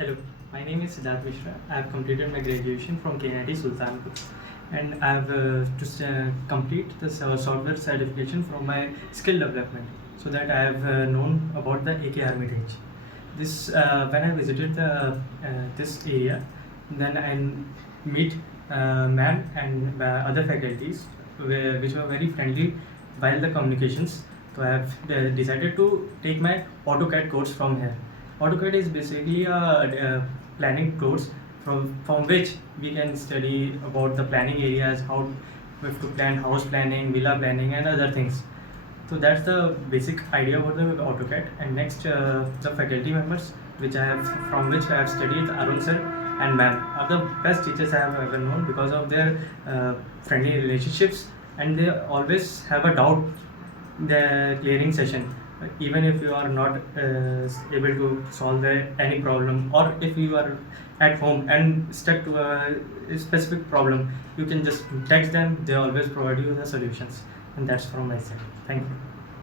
Hello, my name is Siddharth Mishra. I have completed my graduation from KNIT Sultanpur, and I have to complete the software certification from my skill development, so that I have known about the AK Hermitage. This when I visited this area, then I meet ma'am and other faculties which were very friendly while the communications. So I have decided to take my AutoCAD course from here. AutoCAD is basically a planning course from which we can study about the planning areas, how we have to plan house planning, villa planning, and other things. So that's the basic idea about the AutoCAD. And next, the faculty members from which I have studied, Arun sir and ma'am, are the best teachers I have ever known because of their friendly relationships, and they always have a doubt the clearing session. Even if you are not able to solve any problem, or if you are at home and stuck to a specific problem, you can just text them. They always provide you the solutions, and that's from my side. Thank you.